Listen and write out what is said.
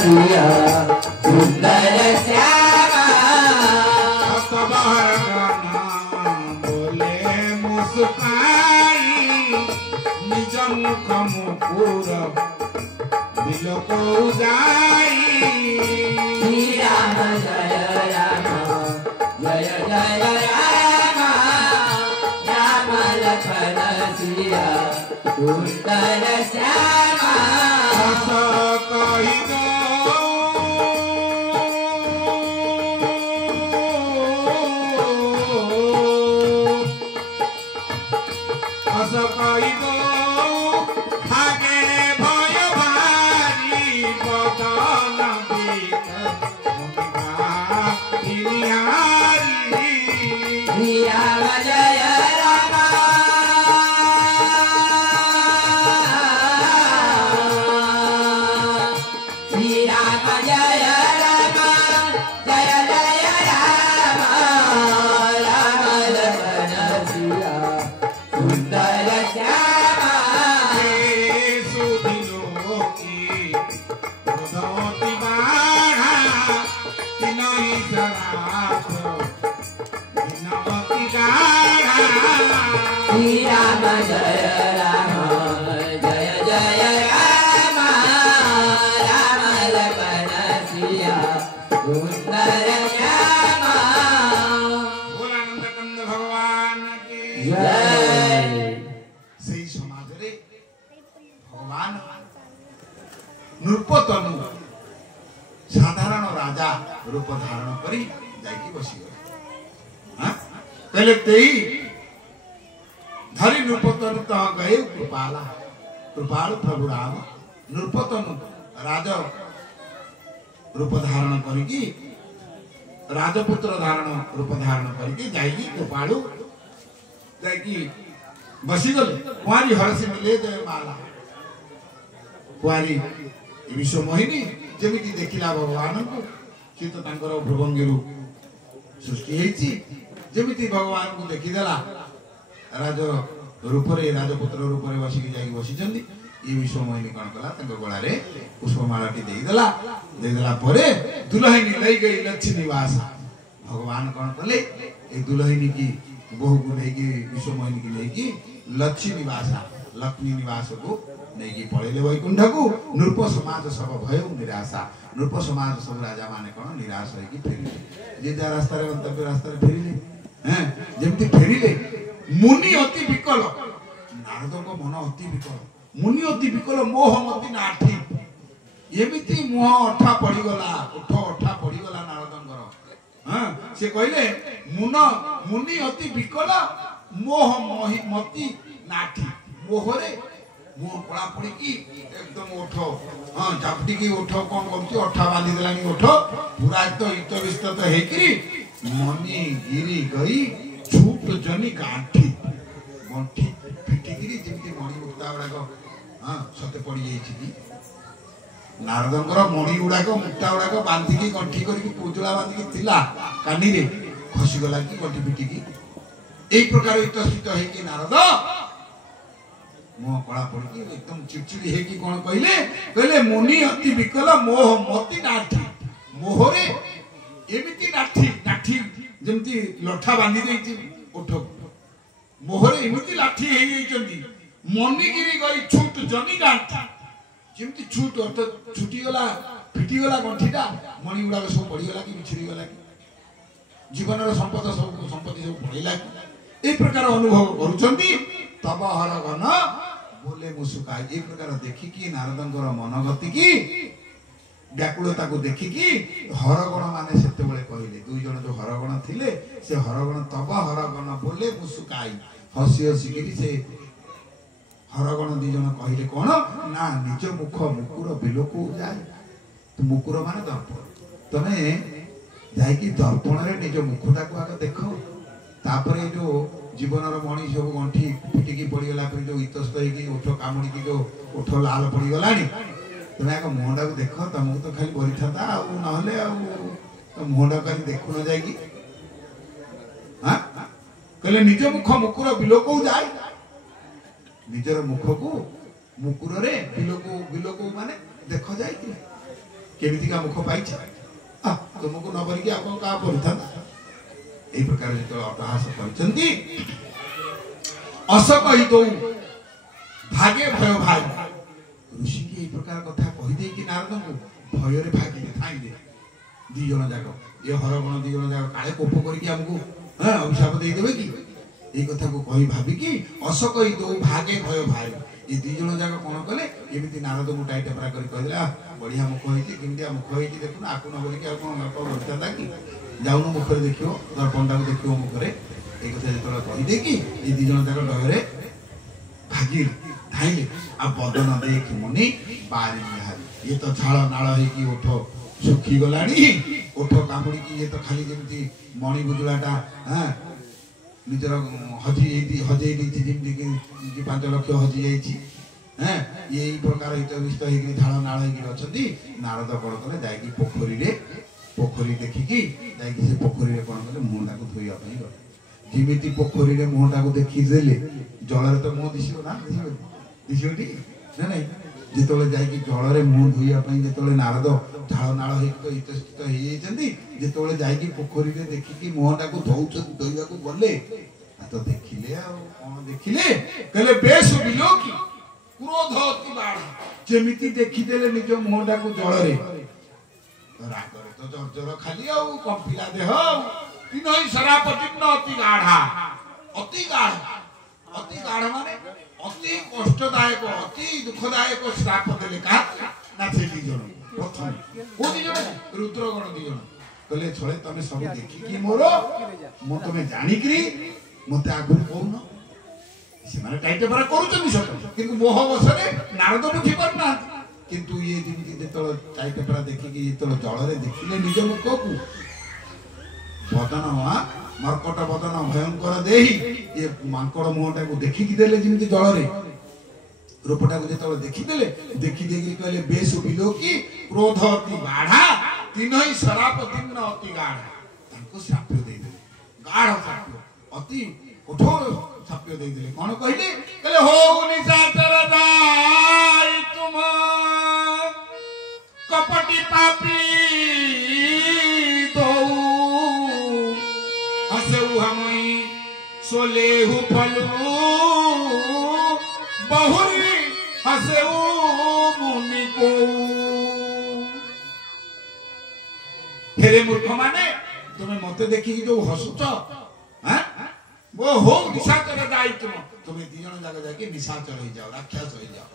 सिया सुंदर श्यामा बोले मुस्काई निज मुख मुकुर दिल को जाई श्री राम जय राम जय जय राम राम लखन सिया सुंदर श्यामा हस कहि दो हस कहि दो भागे भय भारी बदन बीत निहारी श्री राम जय राम श्री राम जय राम जय जय राम राम लखन सिया सुंदर श्यामा सुदिलो की धोती बाढ़ा तिनहि जरात दिनवती गाढ़ा श्री राम जय राम जय जय राम राम लखन सिया सुंदर श्यामा भोलानंद कंद भगवान की जय सेई समाज रे भगवान नृपतनु साधारण राजा रूप धारण करी जाइकी बसी गए हां पहले तेई धरी नृपतनु तो गए कृपाला कृपाल प्रभु राम नृपतनु राजा रूप धारण करिकी राजपुत्र धारण रूप धारण करिकी जाइकी कृपालु जाइकी बसी गले कुआरी हरसी मिले जय माला कुआरी विश्व मोहिनी जेमिति देखिला भगवान को सी तो तांकर भ्रुभंगिरु सृष्टि हेची जेमिति भगवान को देखि देला राज रूप रे राजपुत्र रूप रे बसी के जाई बसी जंदी ई विश्व मोहिनी कोन कला तांकर गळा रे पुष्पमालाटी देई देला परे दुल्हनी लई गई लक्ष्मी निवास भगवान कोन कले ए दुल्हनी की बहु को लेकी विश्व मोहिनी की लेकी लक्ष्मी निवास लक्ष्मी निवास को नेकी पळेले वैकुंठ को नृप समाज सब भयो निराशा नृप समाज सब राजा माने कोन निराश होई की फेरिले जे जा रास्ता रे गंतव्य रास्ता रे फेरिले हैं जेमति फेरिले मुनि अति विकल नारद को मन अति विकल मुनि अति विकल मोह मति नाठी एमिति मुह अठा पड़ी गला उठ अठा पड़ी गला नारदंकर हां से कहले मुनि अति विकल मोह मति नाठी मोहरे मुह पड़ा पड़ी की एकदम उठ हां झापटी की उठ कोन करती अठा बांधी देलानी उठ पूरा तो इत विस्तत हे की मनी गिरी गई छूट जनी गांठी गंठी फिटी गिरी जेमती मणि मुक्ता गुडा हां सते पड़ी जाई छी नारदंकर मणि गुडा मुक्ता गुडा बांधी की गंठी करी पूजला बांधी की थिला कानी रे खसी गला की गंठी फिटी की एक प्रकार इतस्थित है कि नारद मोह कला पड़ की एकदम चिड़चिड़ी है कि कौन कहले मुनि अति विकल मोह मति नाठी मोहरे एमिति नाठी जेमती लठा बांधी देछि उठ मोहरे एमिति लाठी हे जंदी मनिगिरी गई छूट जनी गांठी जेमती छूट अर्थ छुटी गला फिटी गला गंठीटा मणि गुडा सब पड़ी गला कि बिछड़ी गला कि जीवन संपत्ति सब पड़ेला ए प्रकार अनुभव करुचंती तब हरगन बोले मुसुकाई ए प्रकार देखिकी नारदंकर मन गति की व्याकुलता को देखिकी हरगण माने सेते बेले कहले दुई जन जो हरगण थिले से हरगण तब हरगण बोले मुसुकाई हसी हसी की से हरगण दी जन कहले कोन ना निज मुख मुकुर बिलोको जाय तो मुकुर माने दर्पण तमे जाई की दर्पण रे निज मुखटा को आगे देखो तापरे जो जीवनर मणि सब गंठी फिटिकी पड़गला जो इतस्त उठ कामुड़ी की जो उठ लाल पड़गलानी तुम्हें आगे मुहटा को देख तुमको तो खाली बरी था तो मुहटा खाली देखु न जाएगी हाँ कहले निज मुख मुकुर बिलोको जाए निजर मुख को मुकुर रे बिलोको माने देख जाए केमितिका मुख पाइछ तुमको न परिकी आप का परिथा ए प्रकार जो अट्टहास करछन्ती अस कहि दो भागे भय भाई ऋषि के ए प्रकार कथा कहि दे कि नारद को भय रे भागी थाई दे दी जन जाको ये हरगण दी जन जाको काले कोप करके हमको हां अभिशाप दे देबे कि ए कथा को कहि भाबी कि अस कहि दो भागे भय भाई ये दी जन जाको कोन कले एमिति नारद को टाइट परा करि कहला बढ़िया मुख होइति किंदिया मुख होइति देखु आकु न बोली कि आ कोन नरक बोलता कि जाउनु मुख रे देखियो दर्पणटा को देखियो मुख रे ए कथा जेतला कहि दे कि ये दी जन जाको डरे भागी धाइले आ बदन देख मुनि बारी निहारी ये तो झाड़ नाळ हे कि ओठ सुखी गलानी ओठ कामुडी कि ये तो खाली जेमती मणि बुजुलाटा हां निजर हजे जेमती कि 5 लाख हजी जाइछि हां यही प्रकार हित विस्त हे कि झाड़ नाळ हे कि अछंती नारद कोन कले जाय कि पोखरी देखि कि जाय कि से पोखरी रे कोन कले मुंडा को धोइया पई गले जिमिति पोखरी रे मुंडा को देखि देले जलरे तो मुंह दिसियो ना दिसियोटी ना नहीं जेतोले जाय कि जलरे मुंह धोइया पई जेतोले नारद झाड़ नाळ हे तो इतस्थित हे जंदी जेतोले जाय कि पोखरी रे देखि कि मुंडा को धोइया को गले तो देखिले आ कोन देखिले कहले बेस बिलोकी क्रोध अति बाढ़ जेमिति देखि देले निज मुंडा को जलरे रागरे तो जर्जर खाली आ कंपिला देह तीनों सरापतिन अति गाढ़ माने अति कष्टदायक अति दुखदायक श्राप देले का ना से दी जण प्रथम ओ दी जण रुद्रगण दी जण कहले छळे तमे सब देखि कि मोरो मो तमे जानि करी मते आगुर कहून से माने टाइट पर करूचनी सत किंतु मोह बसरे नारद बुझी परना किंतु ये जिमति जेतळ टाइट पर देखि कि जेतळ जळरे देखिले निज मुख को बदन मर्कट बदन भयंकर देही ये मांकड़ मुहटा को देखि कि देले जिमति जळरे रूपटा को जेतळ देखि देले देखि देगी कहले बेस बिलोकी क्रोध अति बाढ़ा तीनों शराप दिन अति गाढ़ा ताको शाप्य दे देले गाढ़ शाप्य अति कठोर शाप्य दे देले कोन कहले कहले हो निशाचर दाई तुम कपटी पापी दो हसेउ हमई सोलेहु फलू बहुरी हसेउ मुनि को फेरे मूर्ख माने तुम मते देखि जो हसुच हां वो हो निशाचर दाई तुम दी जन जाके निशाचर हो जाओ राक्षस हो जाओ